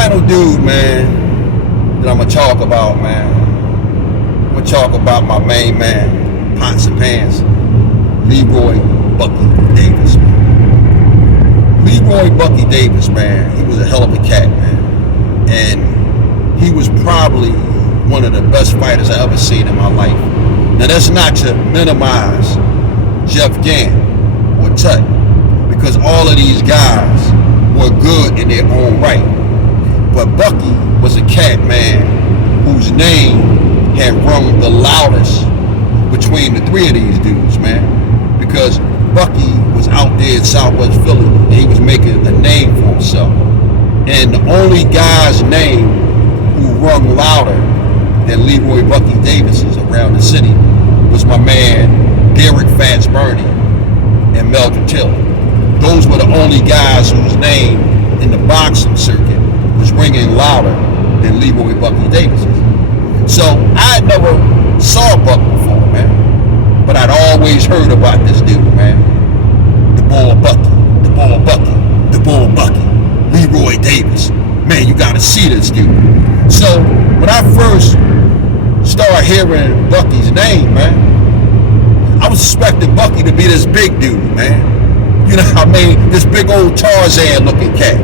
final dude, man, that I'm gonna talk about, man. I'm gonna talk about my main man, Pots and Pans, Leroy Bucky Davis, man. Leroy Bucky Davis, man, he was a hell of a cat, man. And he was probably one of the best fighters I ever seen in my life. Now that's not to minimize Jeff Gann or Tut, because all of these guys were good in their own right. But Bucky was a cat, man, whose name had rung the loudest between the three of these dudes, man. Because Bucky was out there in Southwest Philly and he was making a name for himself. And the only guy's name who rung louder than Leroy Bucky Davis's around the city was my man Derek Fats Burney and Meldred Tiller. Those were the only guys whose name in the boxing circuit was ringing louder than Leroy Bucky Davis's. So I never saw Buck before, man, but I'd always heard about this dude, man. The boy Bucky, the boy Bucky, the boy Bucky, Leroy Davis. Man, you gotta see this dude. So when I first started hearing Bucky's name, man, I was expecting Bucky to be this big dude, man. You know what I mean? This big old Tarzan looking cat.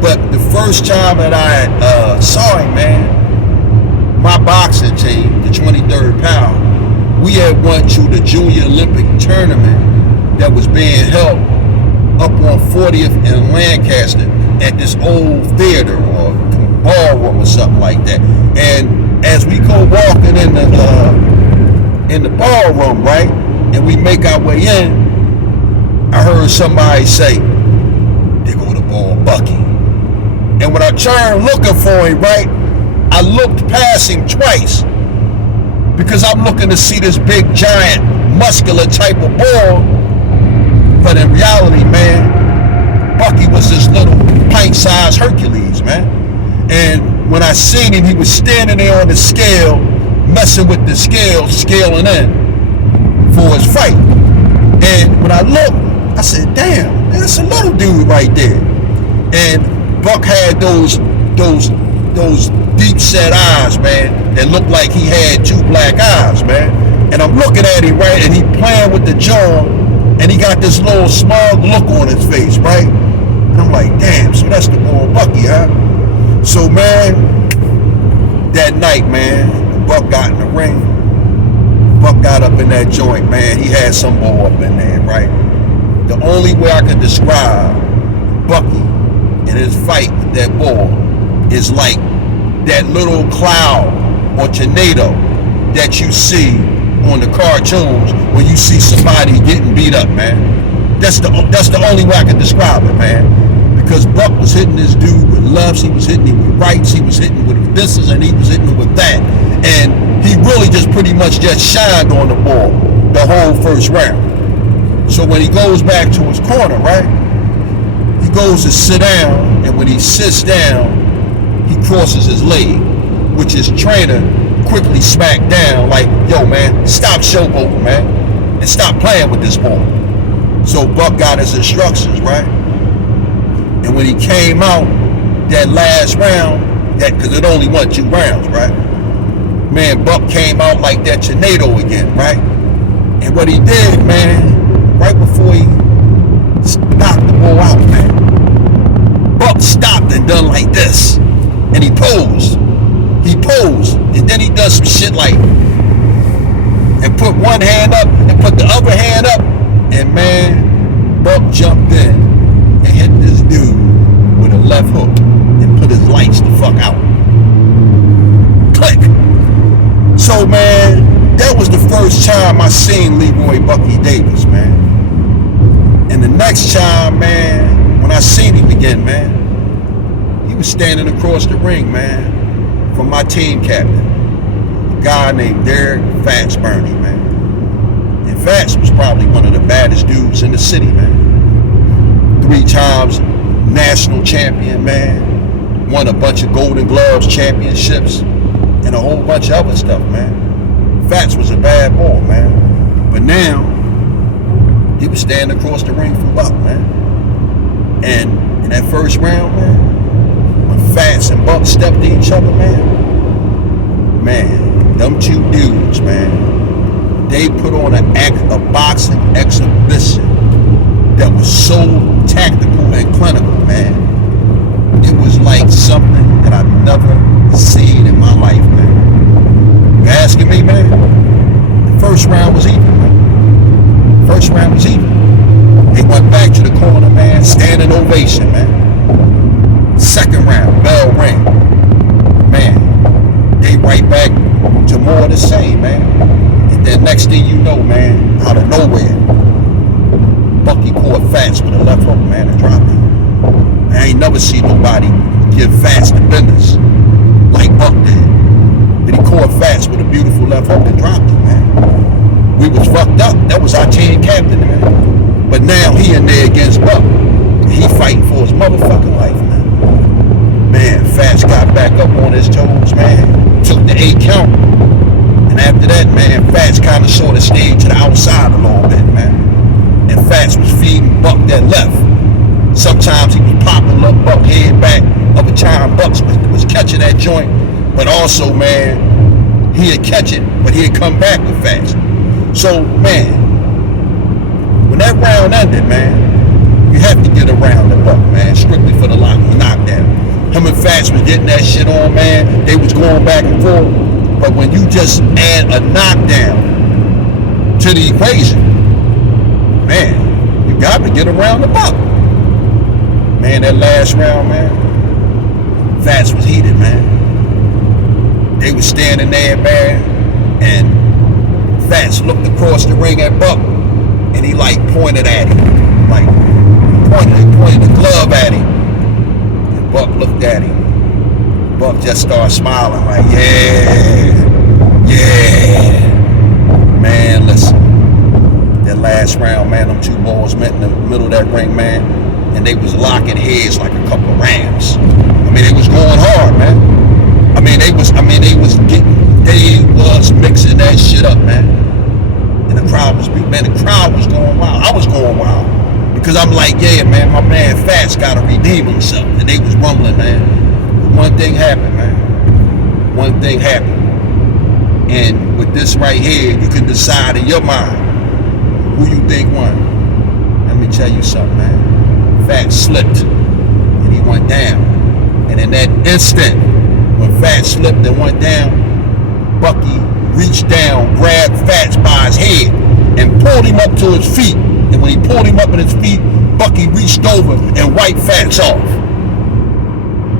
But the first time that I saw him, man, my boxing team, the 23rd Pound, we had went to the Junior Olympic tournament that was being held up on 40th and Lancaster at this old theater or ballroom or something like that. And as we go walking in the ballroom, right, and we make our way in, I heard somebody say, "There go the boy Bucky." And when I turned looking for him, right, I looked past him twice because I'm looking to see this big, giant, muscular type of bull. But in reality, man, Bucky was this little pint-sized Hercules, man. And when I seen him, he was standing there on the scale, messing with the scale, scaling in for his fight. And when I looked, I said, damn, man, that's a little dude right there. And Buck had those deep set eyes, man, that looked like he had two black eyes, man. And I'm looking at him, right, and he playing with the jaw, and he got this little smug look on his face, right? And I'm like, damn, so that's the boy Bucky, huh? So, man, that night, man, Buck got in the ring. Buck got up in that joint, man. He had some boy up in there, right? The only way I could describe Bucky in his fight with that bull is like that little cloud or tornado that you see on the cartoons when you see somebody getting beat up, man. That's the only way I can describe it, man. Because Buck was hitting this dude with lefts, he was hitting him with rights, he was hitting with this, and he was hitting him with that. And he really just pretty much just shined on the ball the whole first round. So when he goes back to his corner, right, he goes to sit down, and when he sits down, he crosses his leg, which his trainer quickly smacked down like, yo, man, stop showboating, man, and stop playing with this ball. So Buck got his instructions, right? And when he came out that last round, that because it only won 2 rounds, right? Man, Buck came out like that tornado again, right? And what he did, man, right before he knocked the ball out, man, Buck stopped and done like this. And he posed. He posed. And then he does some shit like, and put one hand up and put the other hand up. And man, Buck jumped in and hit this dude with a left hook and put his lights the fuck out. Click. So, man, that was the first time I seen Leroy Bucky Davis, man. And the next time, man, when I seen him again, man, he was standing across the ring, man, from my team captain, a guy named Derek Fats Burney, man. And Fats was probably one of the baddest dudes in the city, man. 3 times national champion, man. Won a bunch of Golden Gloves championships and a whole bunch of other stuff, man. Fats was a bad boy, man. But now, he was standing across the ring from Buck, man. And in that first round, man, when Fats and Buck stepped to each other, man, them two dudes, man, they put on a boxing exhibition that was so tactical and clinical, man. It was like something that I've never seen in my life, man. You asking me, man? The first round was even, man. First round was even. They went back to the corner, man, standing ovation, man. Second round, bell ring. Man, they right back to more of the same, man. And then next thing you know, man, out of nowhere, Bucky caught Fats with a left hook, man, and dropped him. I ain't never seen nobody give Fats the business like Buck did. But he caught Fats with a beautiful left hook and dropped him, man. We was fucked up. That was our team captain, man. But now he in there against Buck. He fighting for his motherfucking life, man. Man, Fats got back up on his toes, man. Took the 8 count. And after that, man, Fats kind of sort of stayed to the outside a little bit, man. And Fats was feeding Buck that left. Sometimes he was popping up Buck head back. Other time Bucks was catching that joint. But also, man, he'd catch it, but he'd come back with Fats. So, man, when that round ended, man, you have to get around the Buck, man, strictly for the knockdown. Him and Fats was getting that shit on, man. They was going back and forth. But when you just add a knockdown to the equation, man, you got to get around the Buck. Man, that last round, man, Fats was heated, man. They was standing there, man, and Fats looked across the ring at Buck, and he like pointed at him, like pointed the glove at him. And Buck looked at him. Buck just started smiling, like, yeah. Man, listen, that last round, man, them two balls met in the middle of that ring, man, and they was locking heads like a couple of rams. I mean, they was going hard, man. They was mixing that shit up, man. And the crowd was going wild. I was going wild. Because I'm like, yeah, man, my man Fats gotta redeem himself. And they was rumbling, man. But one thing happened, man. One thing happened. And with this right here, you can decide in your mind who you think won. Let me tell you something, man. Fats slipped and he went down. And in that instant, when Fats slipped and went down, Bucky reached down, grabbed Fats by his head, and pulled him up to his feet. And when he pulled him up at his feet, Bucky reached over and wiped Fats off.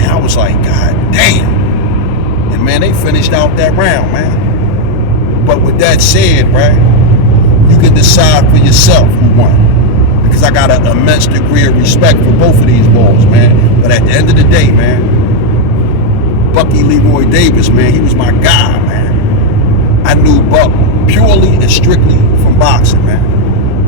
And I was like, God damn. And man, they finished out that round, man. But with that said, right, you can decide for yourself who won. Because I got an immense degree of respect for both of these balls, man. But at the end of the day, man, Bucky Leroy Davis, man, he was my guy, man. I knew Buck purely and strictly from boxing, man.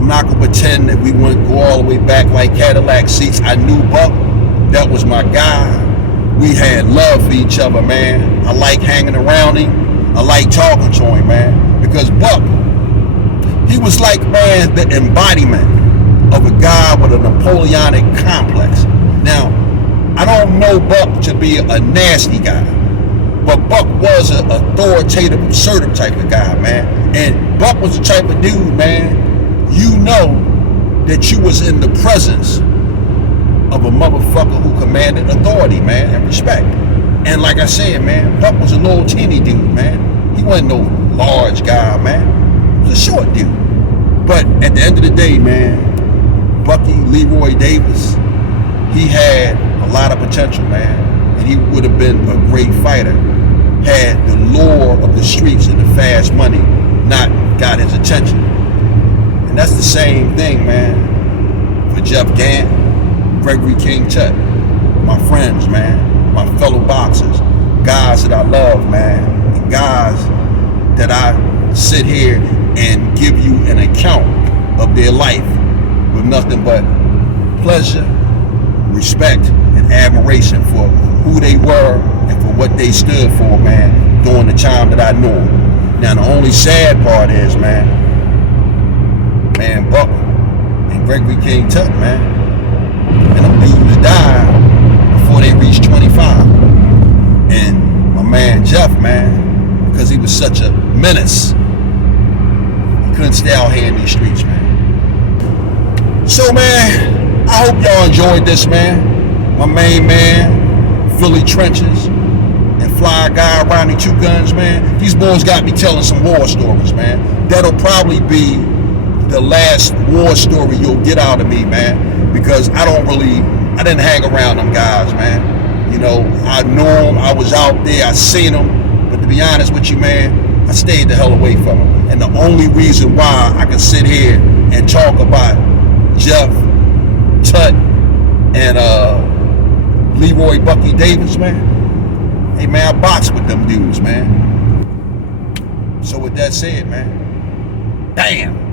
I'm not gonna pretend that we wouldn't go all the way back like Cadillac seats. I knew Buck, that was my guy. We had love for each other, man. I like hanging around him. I like talking to him, man. Because Buck, he was like, man, the embodiment of a guy with a Napoleonic complex. Now, I don't know Buck to be a nasty guy, but Buck was an authoritative, assertive type of guy, man. And Buck was the type of dude, man, you know that you was in the presence of a motherfucker who commanded authority, man, and respect. And like I said, man, Buck was a little teeny dude, man. He wasn't no large guy, man. He was a short dude. But at the end of the day, man, Bucky Leroy Davis, he had a lot of potential, man, and he would have been a great fighter had the lure of the streets and the fast money not got his attention. And that's the same thing, man, for Jeff Gant, Gregory King Tut, my friends, man, my fellow boxers, guys that I love, man, and guys that I sit here and give you an account of their life with nothing but pleasure, respect, and admiration for who they were and for what they stood for, man, during the time that I knew them. Now, the only sad part is, man, Buck and Gregory King Tut, man, and them dudes died before before they reached 25. And my man Jeff, man, because he was such a menace, he couldn't stay out here in these streets, man. So, man, I hope y'all enjoyed this, man. My main man, Philly Trenches, and Fly Guy, Ronnie Two Guns, man. These boys got me telling some war stories, man. That'll probably be the last war story you'll get out of me, man, because I didn't hang around them guys, man. You know, I knew them, I was out there, I seen them, but to be honest with you, man, I stayed the hell away from them. And the only reason why I can sit here and talk about Jeff, Tut, and Leroy Bucky Davis, man, hey, man, I boxed with them dudes, man. So with that said, man, damn.